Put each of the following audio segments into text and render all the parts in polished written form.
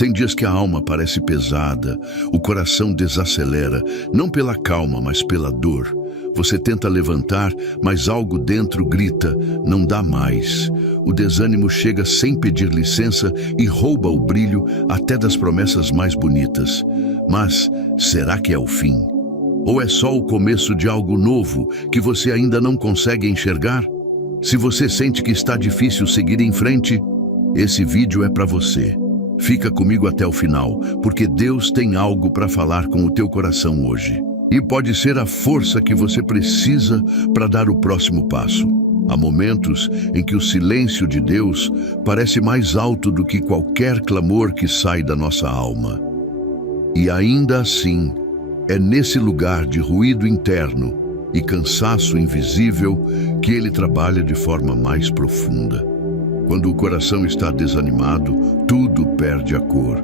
Tem dias que a alma parece pesada, o coração desacelera, não pela calma, mas pela dor. Você tenta levantar, mas algo dentro grita, não dá mais. O desânimo chega sem pedir licença e rouba o brilho até das promessas mais bonitas. Mas será que é o fim? Ou é só o começo de algo novo que você ainda não consegue enxergar? Se você sente que está difícil seguir em frente, esse vídeo é para você. Fica comigo até o final, porque Deus tem algo para falar com o teu coração hoje. E pode ser a força que você precisa para dar o próximo passo. Há momentos em que o silêncio de Deus parece mais alto do que qualquer clamor que sai da nossa alma. E ainda assim, é nesse lugar de ruído interno e cansaço invisível que Ele trabalha de forma mais profunda. Quando o coração está desanimado, tudo perde a cor,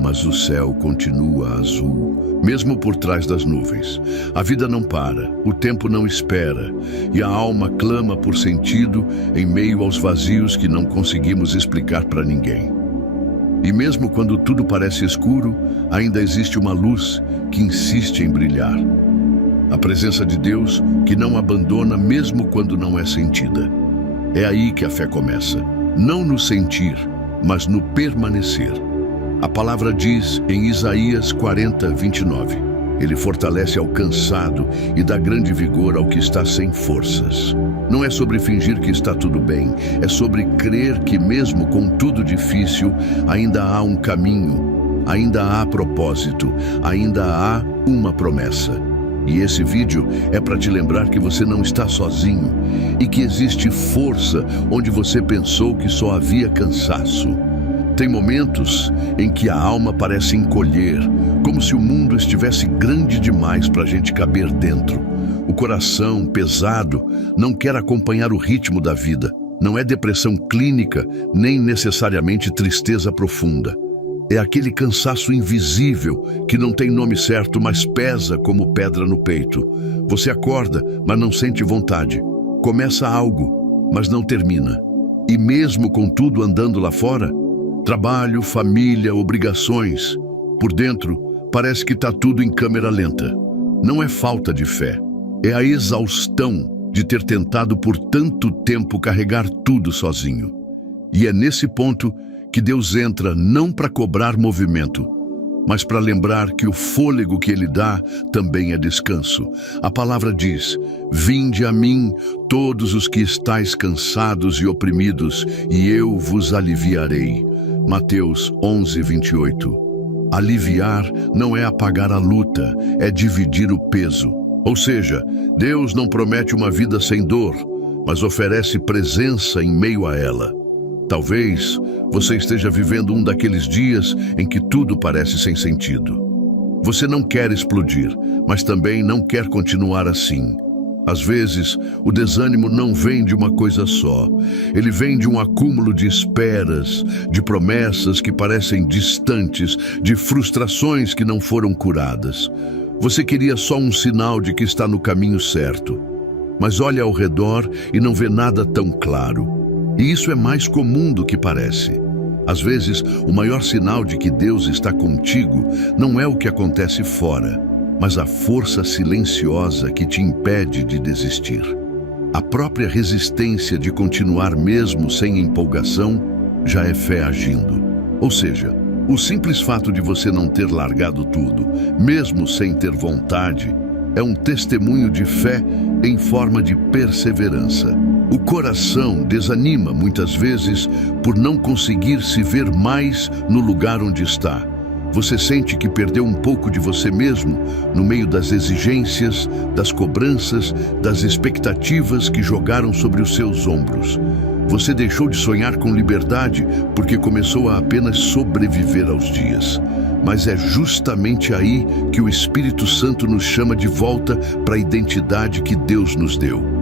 mas o céu continua azul, mesmo por trás das nuvens. A vida não para, o tempo não espera, e a alma clama por sentido em meio aos vazios que não conseguimos explicar para ninguém. E mesmo quando tudo parece escuro, ainda existe uma luz que insiste em brilhar. A presença de Deus que não abandona mesmo quando não é sentida. É aí que a fé começa. Não no sentir, mas no permanecer. A palavra diz em Isaías 40:29, Ele fortalece ao cansado e dá grande vigor ao que está sem forças. Não é sobre fingir que está tudo bem, é sobre crer que mesmo com tudo difícil, ainda há um caminho, ainda há propósito, ainda há uma promessa. E esse vídeo é para te lembrar que você não está sozinho e que existe força onde você pensou que só havia cansaço. Tem momentos em que a alma parece encolher, como se o mundo estivesse grande demais para a gente caber dentro. O coração, pesado, não quer acompanhar o ritmo da vida. Não é depressão clínica, nem necessariamente tristeza profunda. É aquele cansaço invisível que não tem nome certo, mas pesa como pedra no peito. Você acorda, mas não sente vontade. Começa algo, mas não termina. E mesmo com tudo andando lá fora, trabalho, família, obrigações, por dentro parece que está tudo em câmera lenta. Não é falta de fé, é a exaustão de ter tentado por tanto tempo carregar tudo sozinho. E é nesse ponto que Deus entra não para cobrar movimento, mas para lembrar que o fôlego que Ele dá também é descanso. A palavra diz, vinde a mim todos os que estáis cansados e oprimidos, e eu vos aliviarei. Mateus 11:28. Aliviar não é apagar a luta, é dividir o peso. Ou seja, Deus não promete uma vida sem dor, mas oferece presença em meio a ela. Talvez você esteja vivendo um daqueles dias em que tudo parece sem sentido. Você não quer explodir, mas também não quer continuar assim. Às vezes, o desânimo não vem de uma coisa só. Ele vem de um acúmulo de esperas, de promessas que parecem distantes, de frustrações que não foram curadas. Você queria só um sinal de que está no caminho certo, mas olha ao redor e não vê nada tão claro. E isso é mais comum do que parece. Às vezes, o maior sinal de que Deus está contigo não é o que acontece fora, mas a força silenciosa que te impede de desistir. A própria resistência de continuar mesmo sem empolgação já é fé agindo. Ou seja, o simples fato de você não ter largado tudo, mesmo sem ter vontade, é um testemunho de fé em forma de perseverança. O coração desanima muitas vezes por não conseguir se ver mais no lugar onde está. Você sente que perdeu um pouco de você mesmo no meio das exigências, das cobranças, das expectativas que jogaram sobre os seus ombros. Você deixou de sonhar com liberdade porque começou a apenas sobreviver aos dias. Mas é justamente aí que o Espírito Santo nos chama de volta para a identidade que Deus nos deu.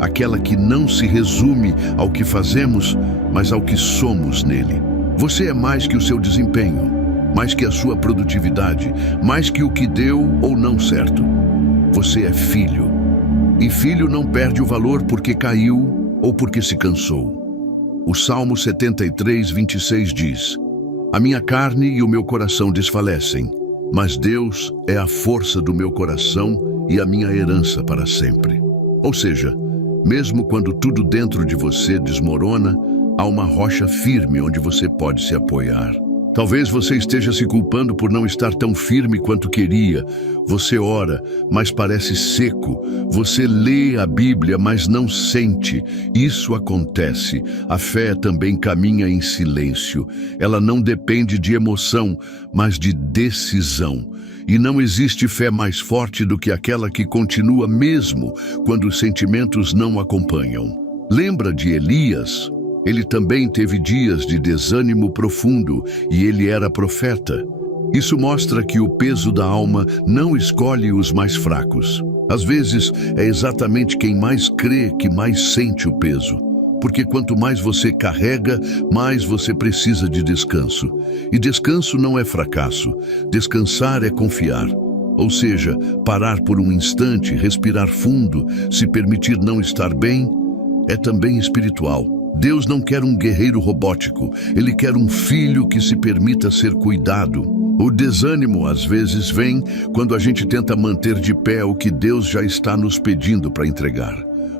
Aquela que não se resume ao que fazemos, mas ao que somos nele. Você é mais que o seu desempenho, mais que a sua produtividade, mais que o que deu ou não certo. Você é filho. E filho não perde o valor porque caiu ou porque se cansou. O Salmo 73:26 diz, A minha carne e o meu coração desfalecem, mas Deus é a força do meu coração e a minha herança para sempre. Ou seja, mesmo quando tudo dentro de você desmorona, há uma rocha firme onde você pode se apoiar. Talvez você esteja se culpando por não estar tão firme quanto queria. Você ora, mas parece seco. Você lê a Bíblia, mas não sente. Isso acontece. A fé também caminha em silêncio. Ela não depende de emoção, mas de decisão. E não existe fé mais forte do que aquela que continua mesmo quando os sentimentos não acompanham. Lembra de Elias? Ele também teve dias de desânimo profundo e ele era profeta. Isso mostra que o peso da alma não escolhe os mais fracos. Às vezes, é exatamente quem mais crê que mais sente o peso. Porque quanto mais você carrega, mais você precisa de descanso. E descanso não é fracasso. Descansar é confiar. Ou seja, parar por um instante, respirar fundo, se permitir não estar bem, é também espiritual. Deus não quer um guerreiro robótico, Ele quer um filho que se permita ser cuidado. O desânimo às vezes vem quando a gente tenta manter de pé o que Deus já está nos pedindo para entregar.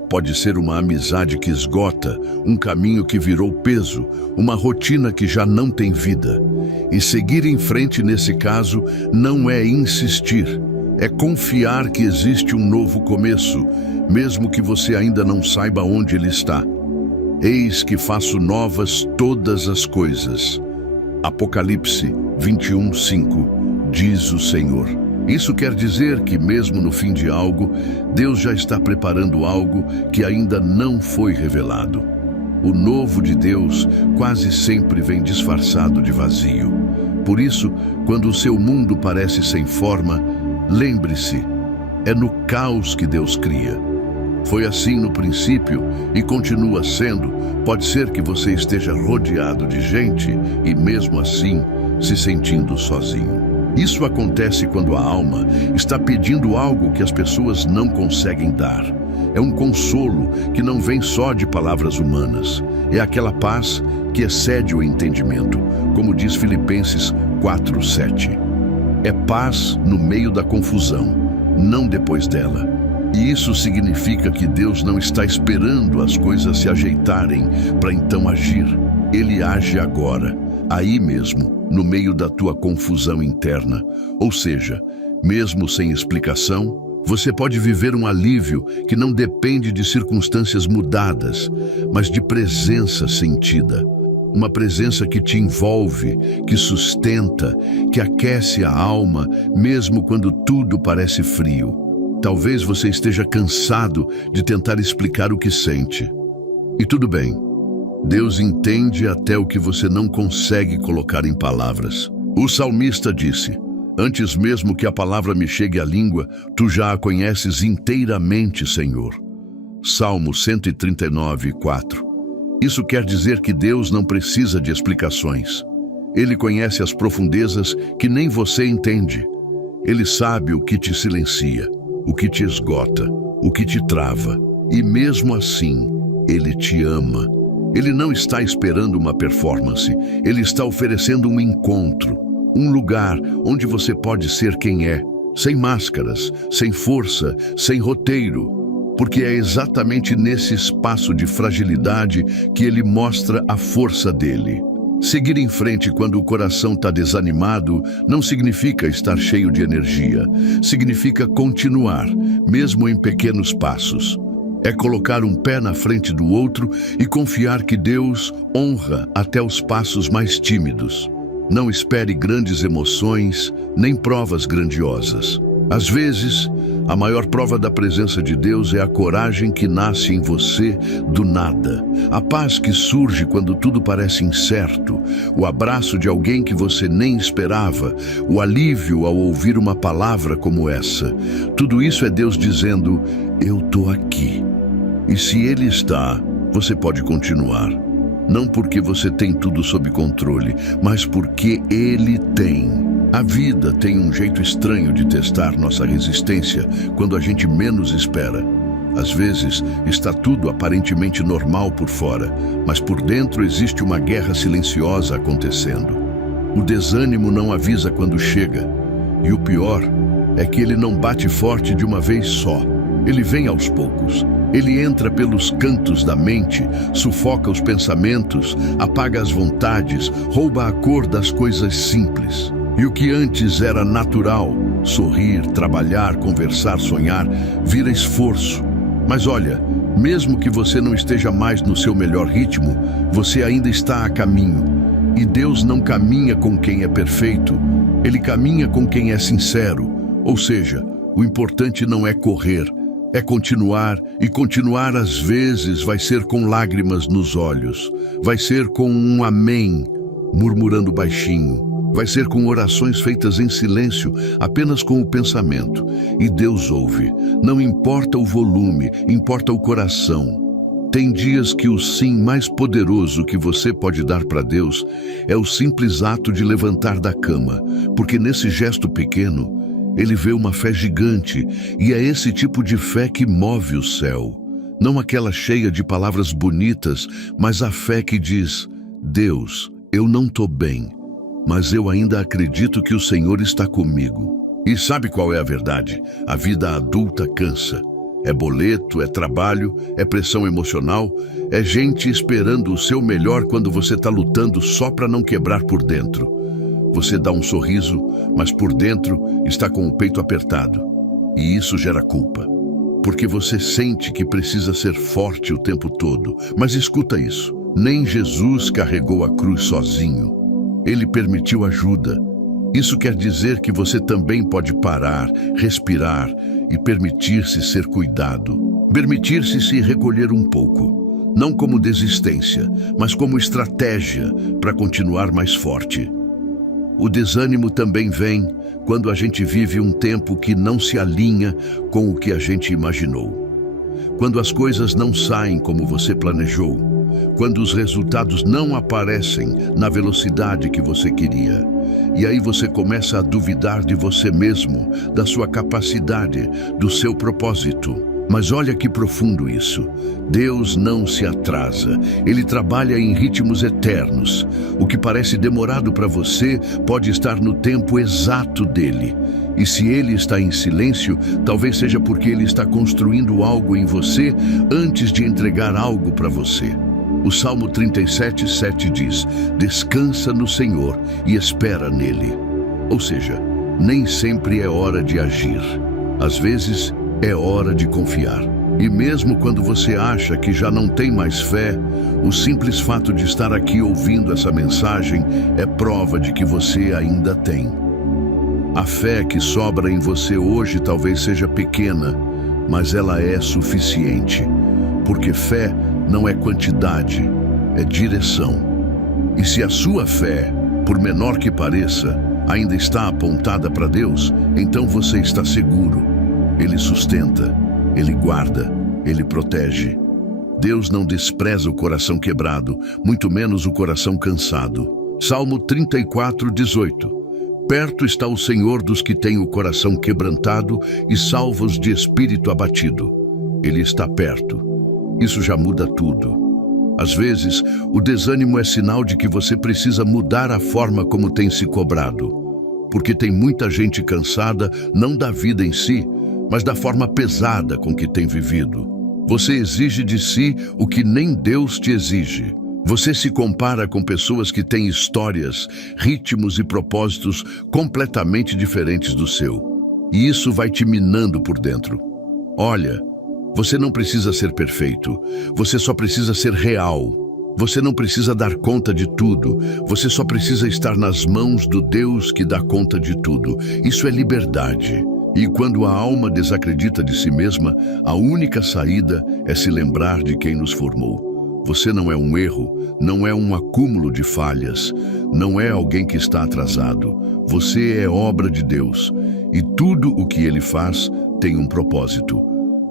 Pode ser uma amizade que esgota, um caminho que virou peso, uma rotina que já não tem vida. E seguir em frente nesse caso não é insistir, é confiar que existe um novo começo, mesmo que você ainda não saiba onde ele está. Eis que faço novas todas as coisas. Apocalipse 21:5, diz o Senhor. Isso quer dizer que mesmo no fim de algo, Deus já está preparando algo que ainda não foi revelado. O novo de Deus quase sempre vem disfarçado de vazio. Por isso, quando o seu mundo parece sem forma, lembre-se, é no caos que Deus cria. Foi assim no princípio e continua sendo. Pode ser que você esteja rodeado de gente e mesmo assim se sentindo sozinho. Isso acontece quando a alma está pedindo algo que as pessoas não conseguem dar. É um consolo que não vem só de palavras humanas. É aquela paz que excede o entendimento, como diz Filipenses 4:7. É paz no meio da confusão, não depois dela. E isso significa que Deus não está esperando as coisas se ajeitarem para então agir. Ele age agora, aí mesmo, no meio da tua confusão interna. Ou seja, mesmo sem explicação, você pode viver um alívio que não depende de circunstâncias mudadas, mas de presença sentida. Uma presença que te envolve, que sustenta, que aquece a alma, mesmo quando tudo parece frio. Talvez você esteja cansado de tentar explicar o que sente. E tudo bem. Deus entende até o que você não consegue colocar em palavras. O salmista disse: "Antes mesmo que a palavra me chegue à língua, tu já a conheces inteiramente, Senhor." Salmo 139:4. Isso quer dizer que Deus não precisa de explicações. Ele conhece as profundezas que nem você entende. Ele sabe o que te silencia, o que te esgota, o que te trava. E mesmo assim, Ele te ama. Ele não está esperando uma performance. Ele está oferecendo um encontro, um lugar onde você pode ser quem é, sem máscaras, sem força, sem roteiro. Porque é exatamente nesse espaço de fragilidade que Ele mostra a força dele. Seguir em frente quando o coração está desanimado não significa estar cheio de energia. Significa continuar, mesmo em pequenos passos. É colocar um pé na frente do outro e confiar que Deus honra até os passos mais tímidos. Não espere grandes emoções, nem provas grandiosas. Às vezes, a maior prova da presença de Deus é a coragem que nasce em você do nada. A paz que surge quando tudo parece incerto. O abraço de alguém que você nem esperava. O alívio ao ouvir uma palavra como essa. Tudo isso é Deus dizendo: "Eu estou aqui." E se Ele está, você pode continuar. Não porque você tem tudo sob controle, mas porque Ele tem. A vida tem um jeito estranho de testar nossa resistência quando a gente menos espera. Às vezes, está tudo aparentemente normal por fora, mas por dentro existe uma guerra silenciosa acontecendo. O desânimo não avisa quando chega. E o pior é que ele não bate forte de uma vez só. Ele vem aos poucos. Ele entra pelos cantos da mente, sufoca os pensamentos, apaga as vontades, rouba a cor das coisas simples. E o que antes era natural, sorrir, trabalhar, conversar, sonhar, vira esforço. Mas olha, mesmo que você não esteja mais no seu melhor ritmo, você ainda está a caminho. E Deus não caminha com quem é perfeito, Ele caminha com quem é sincero. Ou seja, o importante não é correr, é continuar, e continuar às vezes vai ser com lágrimas nos olhos, vai ser com um amém, murmurando baixinho, vai ser com orações feitas em silêncio, apenas com o pensamento. E Deus ouve. Não importa o volume, importa o coração. Tem dias que o sim mais poderoso que você pode dar para Deus é o simples ato de levantar da cama, porque nesse gesto pequeno, Ele vê uma fé gigante, e é esse tipo de fé que move o céu. Não aquela cheia de palavras bonitas, mas a fé que diz: Deus, eu não estou bem, mas eu ainda acredito que o Senhor está comigo. E sabe qual é a verdade? A vida adulta cansa. É boleto, é trabalho, é pressão emocional, é gente esperando o seu melhor quando você está lutando só para não quebrar por dentro. Você dá um sorriso, mas por dentro está com o peito apertado. E isso gera culpa, porque você sente que precisa ser forte o tempo todo. Mas escuta isso, nem Jesus carregou a cruz sozinho. Ele permitiu ajuda. Isso quer dizer que você também pode parar, respirar e permitir-se ser cuidado. Permitir-se se recolher um pouco. Não como desistência, mas como estratégia para continuar mais forte. O desânimo também vem quando a gente vive um tempo que não se alinha com o que a gente imaginou. Quando as coisas não saem como você planejou. Quando os resultados não aparecem na velocidade que você queria. E aí você começa a duvidar de você mesmo, da sua capacidade, do seu propósito. Mas olha que profundo isso. Deus não se atrasa. Ele trabalha em ritmos eternos. O que parece demorado para você pode estar no tempo exato dele. E se ele está em silêncio, talvez seja porque ele está construindo algo em você antes de entregar algo para você. O Salmo 37:7 diz: descansa no Senhor e espera nele. Ou seja, nem sempre é hora de agir. Às vezes, é hora de confiar. E mesmo quando você acha que já não tem mais fé, o simples fato de estar aqui ouvindo essa mensagem é prova de que você ainda tem. A fé que sobra em você hoje talvez seja pequena, mas ela é suficiente. Porque fé não é quantidade, é direção. E se a sua fé, por menor que pareça, ainda está apontada para Deus, então você está seguro. Ele sustenta, Ele guarda, Ele protege. Deus não despreza o coração quebrado, muito menos o coração cansado. Salmo 34:18. Perto está o Senhor dos que têm o coração quebrantado e salvos de espírito abatido. Ele está perto. Isso já muda tudo. Às vezes, o desânimo é sinal de que você precisa mudar a forma como tem se cobrado. Porque tem muita gente cansada, não da vida em si, mas da forma pesada com que tem vivido. Você exige de si o que nem Deus te exige. Você se compara com pessoas que têm histórias, ritmos e propósitos completamente diferentes do seu. E isso vai te minando por dentro. Olha, você não precisa ser perfeito, você só precisa ser real. Você não precisa dar conta de tudo, você só precisa estar nas mãos do Deus que dá conta de tudo. Isso é liberdade. E quando a alma desacredita de si mesma, a única saída é se lembrar de quem nos formou. Você não é um erro, não é um acúmulo de falhas, não é alguém que está atrasado. Você é obra de Deus, e tudo o que Ele faz tem um propósito.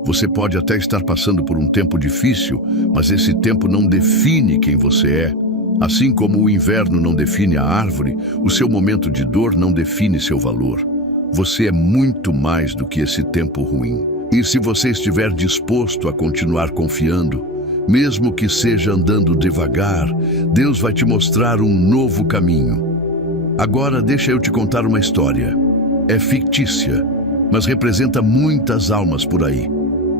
Você pode até estar passando por um tempo difícil, mas esse tempo não define quem você é. Assim como o inverno não define a árvore, o seu momento de dor não define seu valor. Você é muito mais do que esse tempo ruim. E se você estiver disposto a continuar confiando, mesmo que seja andando devagar, Deus vai te mostrar um novo caminho. Agora deixa eu te contar uma história. É fictícia, mas representa muitas almas por aí.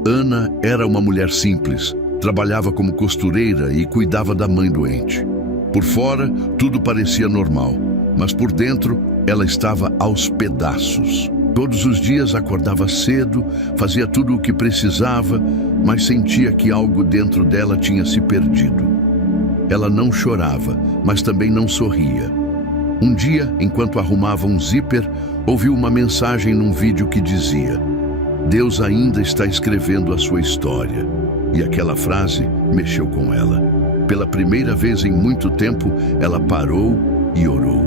Ana era uma mulher simples, trabalhava como costureira e cuidava da mãe doente. Por fora, tudo parecia normal, mas por dentro, ela estava aos pedaços. Todos os dias acordava cedo, fazia tudo o que precisava, mas sentia que algo dentro dela tinha se perdido. Ela não chorava, mas também não sorria. Um dia, enquanto arrumava um zíper, ouviu uma mensagem num vídeo que dizia: Deus ainda está escrevendo a sua história. E aquela frase mexeu com ela. Pela primeira vez em muito tempo, ela parou e orou.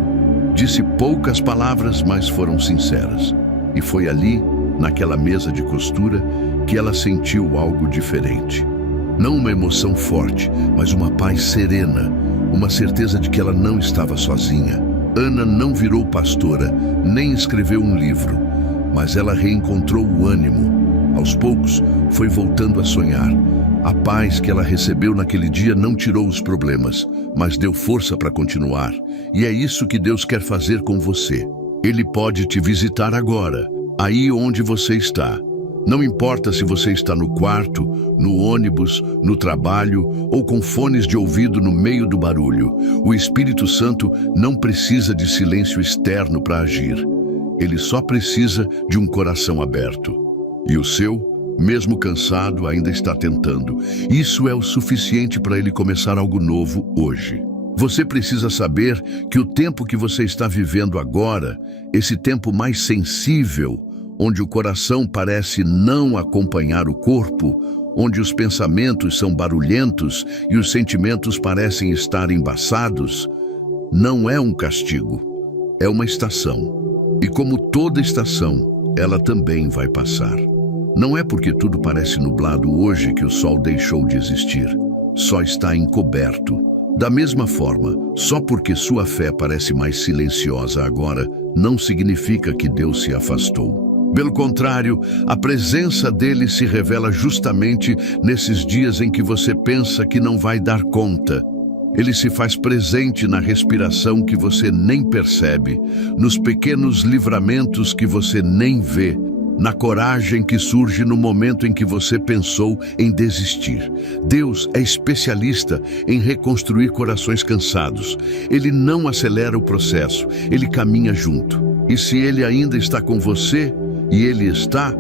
Disse poucas palavras, mas foram sinceras. E foi ali, naquela mesa de costura, que ela sentiu algo diferente. Não uma emoção forte, mas uma paz serena, uma certeza de que ela não estava sozinha. Ana não virou pastora, nem escreveu um livro, mas ela reencontrou o ânimo. Aos poucos, foi voltando a sonhar. A paz que ela recebeu naquele dia não tirou os problemas, mas deu força para continuar. E é isso que Deus quer fazer com você. Ele pode te visitar agora, aí onde você está. Não importa se você está no quarto, no ônibus, no trabalho ou com fones de ouvido no meio do barulho. O Espírito Santo não precisa de silêncio externo para agir. Ele só precisa de um coração aberto. E o seu, mesmo cansado, ainda está tentando. Isso é o suficiente para ele começar algo novo hoje. Você precisa saber que o tempo que você está vivendo agora, esse tempo mais sensível, onde o coração parece não acompanhar o corpo, onde os pensamentos são barulhentos e os sentimentos parecem estar embaçados, não é um castigo, é uma estação. E como toda estação, ela também vai passar. Não é porque tudo parece nublado hoje que o sol deixou de existir. Só está encoberto. Da mesma forma, só porque sua fé parece mais silenciosa agora, não significa que Deus se afastou. Pelo contrário, a presença dele se revela justamente nesses dias em que você pensa que não vai dar conta. Ele se faz presente na respiração que você nem percebe, nos pequenos livramentos que você nem vê, na coragem que surge no momento em que você pensou em desistir. Deus é especialista em reconstruir corações cansados. Ele não acelera o processo, ele caminha junto. E se ele ainda está com você, e ele está,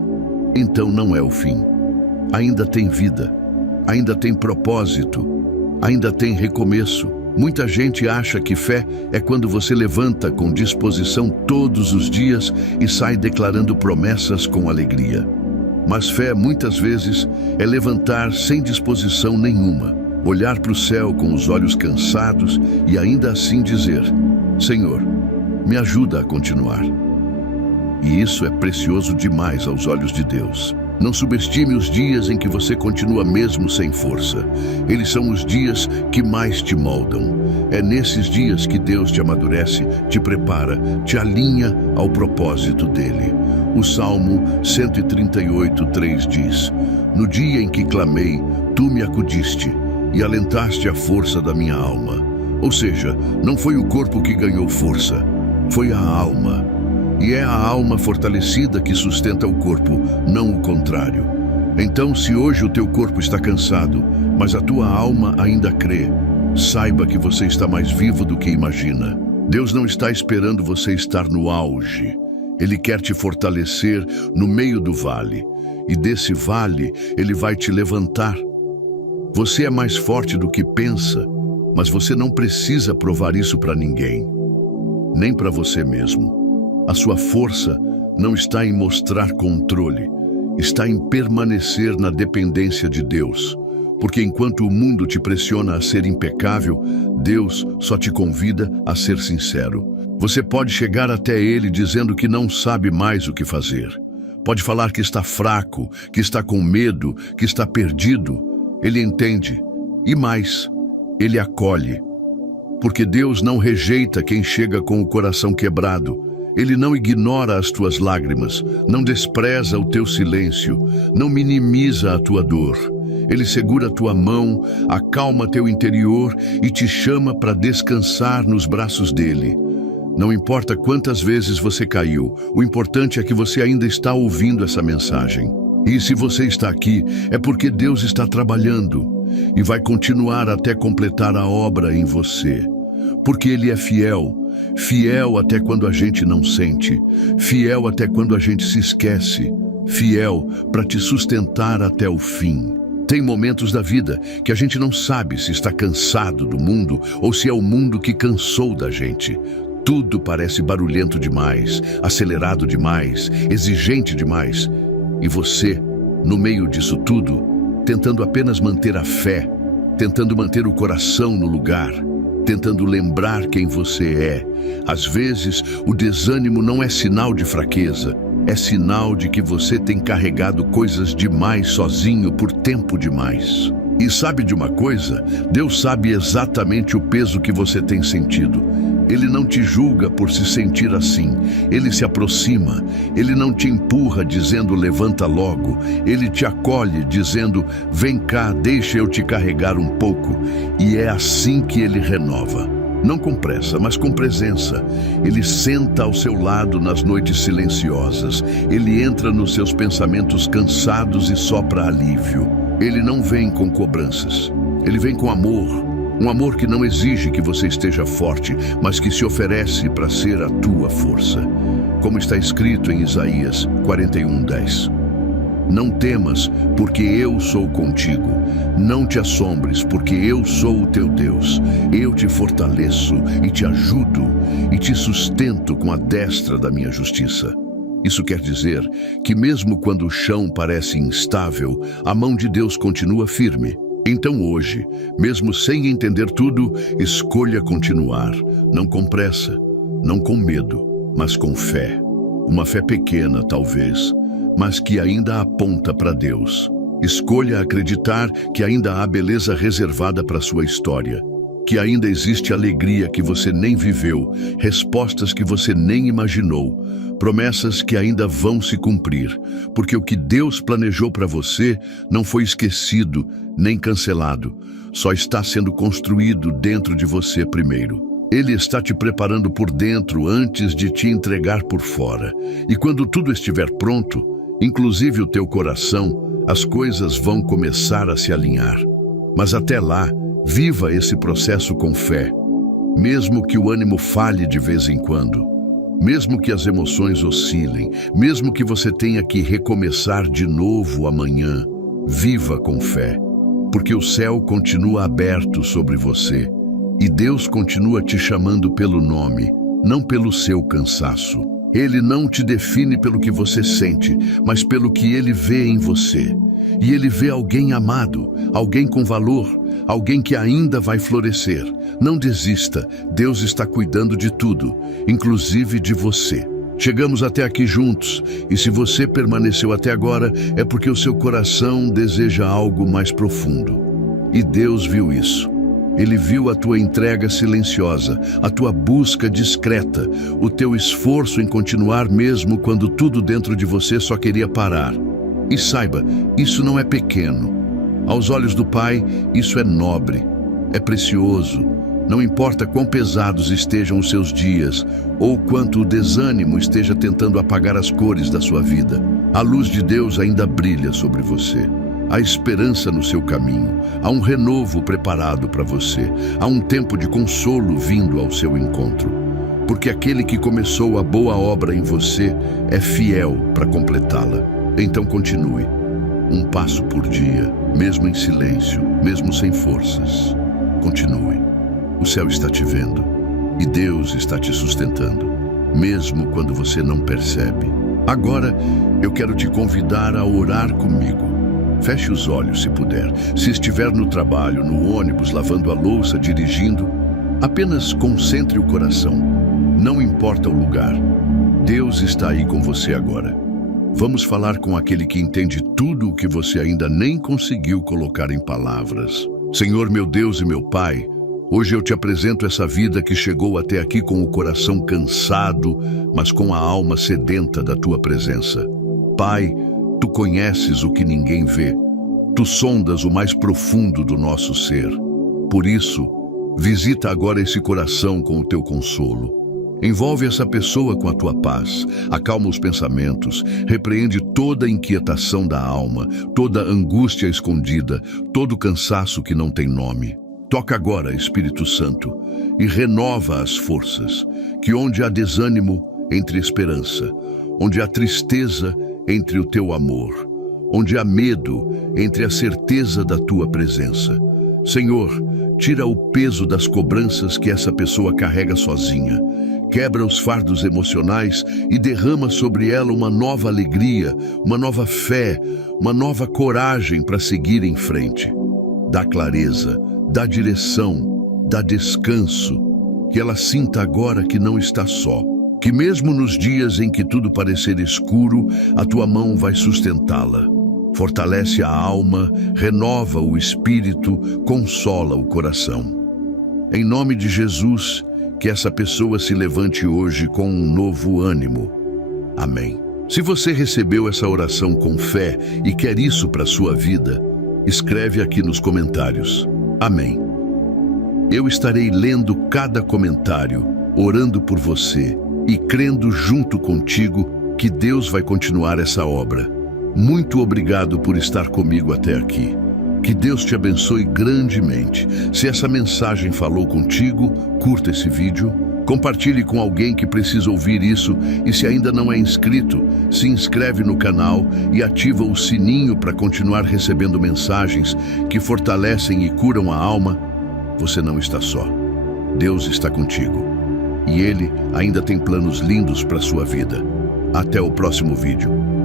então não é o fim. Ainda tem vida, ainda tem propósito, ainda tem recomeço. Muita gente acha que fé é quando você levanta com disposição todos os dias e sai declarando promessas com alegria. Mas fé, muitas vezes, é levantar sem disposição nenhuma, olhar para o céu com os olhos cansados e ainda assim dizer: Senhor, me ajuda a continuar. E isso é precioso demais aos olhos de Deus. Não subestime os dias em que você continua mesmo sem força. Eles são os dias que mais te moldam. É nesses dias que Deus te amadurece, te prepara, te alinha ao propósito dele. O Salmo 138:3 diz: No dia em que clamei, tu me acudiste e alentaste a força da minha alma. Ou seja, não foi o corpo que ganhou força, foi a alma. E é a alma fortalecida que sustenta o corpo, não o contrário. Então, se hoje o teu corpo está cansado, mas a tua alma ainda crê, saiba que você está mais vivo do que imagina. Deus não está esperando você estar no auge. Ele quer te fortalecer no meio do vale. E desse vale, Ele vai te levantar. Você é mais forte do que pensa, mas você não precisa provar isso para ninguém, nem para você mesmo. A sua força não está em mostrar controle, está em permanecer na dependência de Deus. Porque enquanto o mundo te pressiona a ser impecável, Deus só te convida a ser sincero. Você pode chegar até Ele dizendo que não sabe mais o que fazer. Pode falar que está fraco, que está com medo, que está perdido. Ele entende. E mais, Ele acolhe. Porque Deus não rejeita quem chega com o coração quebrado. Ele não ignora as tuas lágrimas, não despreza o teu silêncio, não minimiza a tua dor. Ele segura a tua mão, acalma teu interior e te chama para descansar nos braços dele. Não importa quantas vezes você caiu, o importante é que você ainda está ouvindo essa mensagem. E se você está aqui, é porque Deus está trabalhando e vai continuar até completar a obra em você. Porque Ele é fiel, fiel até quando a gente não sente, fiel até quando a gente se esquece, fiel para te sustentar até o fim. Tem momentos da vida que a gente não sabe se está cansado do mundo ou se é o mundo que cansou da gente. Tudo parece barulhento demais, acelerado demais, exigente demais. E você, no meio disso tudo, tentando apenas manter a fé, tentando manter o coração no lugar, tentando lembrar quem você é. Às vezes, o desânimo não é sinal de fraqueza, é sinal de que você tem carregado coisas demais sozinho por tempo demais. E sabe de uma coisa? Deus sabe exatamente o peso que você tem sentido. Ele não te julga por se sentir assim. Ele se aproxima. Ele não te empurra dizendo levanta logo. Ele te acolhe dizendo vem cá, deixa eu te carregar um pouco. E é assim que ele renova. Não com pressa, mas com presença. Ele senta ao seu lado nas noites silenciosas. Ele entra nos seus pensamentos cansados e sopra alívio. Ele não vem com cobranças. Ele vem com amor. Um amor que não exige que você esteja forte, mas que se oferece para ser a tua força. Como está escrito em Isaías 41:10. Não temas, porque eu sou contigo. Não te assombres, porque eu sou o teu Deus. Eu te fortaleço e te ajudo e te sustento com a destra da minha justiça. Isso quer dizer que mesmo quando o chão parece instável, a mão de Deus continua firme. Então hoje, mesmo sem entender tudo, escolha continuar. Não com pressa, não com medo, mas com fé. Uma fé pequena, talvez, mas que ainda aponta para Deus. Escolha acreditar que ainda há beleza reservada para sua história, que ainda existe alegria que você nem viveu, respostas que você nem imaginou, promessas que ainda vão se cumprir, porque o que Deus planejou para você não foi esquecido nem cancelado, só está sendo construído dentro de você primeiro. Ele está te preparando por dentro antes de te entregar por fora. E quando tudo estiver pronto, inclusive o teu coração, as coisas vão começar a se alinhar. Mas até lá, viva esse processo com fé, mesmo que o ânimo falhe de vez em quando, mesmo que as emoções oscilem, mesmo que você tenha que recomeçar de novo amanhã, viva com fé, porque o céu continua aberto sobre você e Deus continua te chamando pelo nome, não pelo seu cansaço. Ele não te define pelo que você sente, mas pelo que Ele vê em você. E Ele vê alguém amado, alguém com valor, alguém que ainda vai florescer. Não desista, Deus está cuidando de tudo, inclusive de você. Chegamos até aqui juntos, e se você permaneceu até agora, é porque o seu coração deseja algo mais profundo. E Deus viu isso. Ele viu a tua entrega silenciosa, a tua busca discreta, o teu esforço em continuar mesmo quando tudo dentro de você só queria parar. E saiba, isso não é pequeno. Aos olhos do Pai, isso é nobre, é precioso. Não importa quão pesados estejam os seus dias, ou quanto o desânimo esteja tentando apagar as cores da sua vida, a luz de Deus ainda brilha sobre você. Há esperança no seu caminho, há um renovo preparado para você, há um tempo de consolo vindo ao seu encontro. Porque aquele que começou a boa obra em você é fiel para completá-la. Então continue, um passo por dia, mesmo em silêncio, mesmo sem forças. Continue. O céu está te vendo e Deus está te sustentando, mesmo quando você não percebe. Agora, eu quero te convidar a orar comigo. Feche os olhos se puder. Se estiver no trabalho, no ônibus, lavando a louça, dirigindo, apenas concentre o coração. Não importa o lugar. Deus está aí com você agora. Vamos falar com aquele que entende tudo o que você ainda nem conseguiu colocar em palavras. Senhor, meu Deus e meu Pai, hoje eu te apresento essa vida que chegou até aqui com o coração cansado, mas com a alma sedenta da tua presença. Pai, tu conheces o que ninguém vê. Tu sondas o mais profundo do nosso ser. Por isso, visita agora esse coração com o teu consolo. Envolve essa pessoa com a tua paz, acalma os pensamentos, repreende toda a inquietação da alma, toda a angústia escondida, todo o cansaço que não tem nome. Toca agora, Espírito Santo, e renova as forças, que onde há desânimo, entre esperança, onde há tristeza, entre o teu amor, onde há medo, entre a certeza da tua presença. Senhor, tira o peso das cobranças que essa pessoa carrega sozinha, quebra os fardos emocionais e derrama sobre ela uma nova alegria, uma nova fé, uma nova coragem para seguir em frente. Dá clareza, dá direção, dá descanso, que ela sinta agora que não está só. Que mesmo nos dias em que tudo parecer escuro, a tua mão vai sustentá-la. Fortalece a alma, renova o espírito, consola o coração. Em nome de Jesus, que essa pessoa se levante hoje com um novo ânimo. Amém. Se você recebeu essa oração com fé e quer isso para a sua vida, escreve aqui nos comentários. Amém. Eu estarei lendo cada comentário, orando por você e crendo junto contigo que Deus vai continuar essa obra. Muito obrigado por estar comigo até aqui. Que Deus te abençoe grandemente. Se essa mensagem falou contigo, curta esse vídeo, compartilhe com alguém que precisa ouvir isso e se ainda não é inscrito, se inscreve no canal e ativa o sininho para continuar recebendo mensagens que fortalecem e curam a alma. Você não está só. Deus está contigo. E Ele ainda tem planos lindos para a sua vida. Até o próximo vídeo.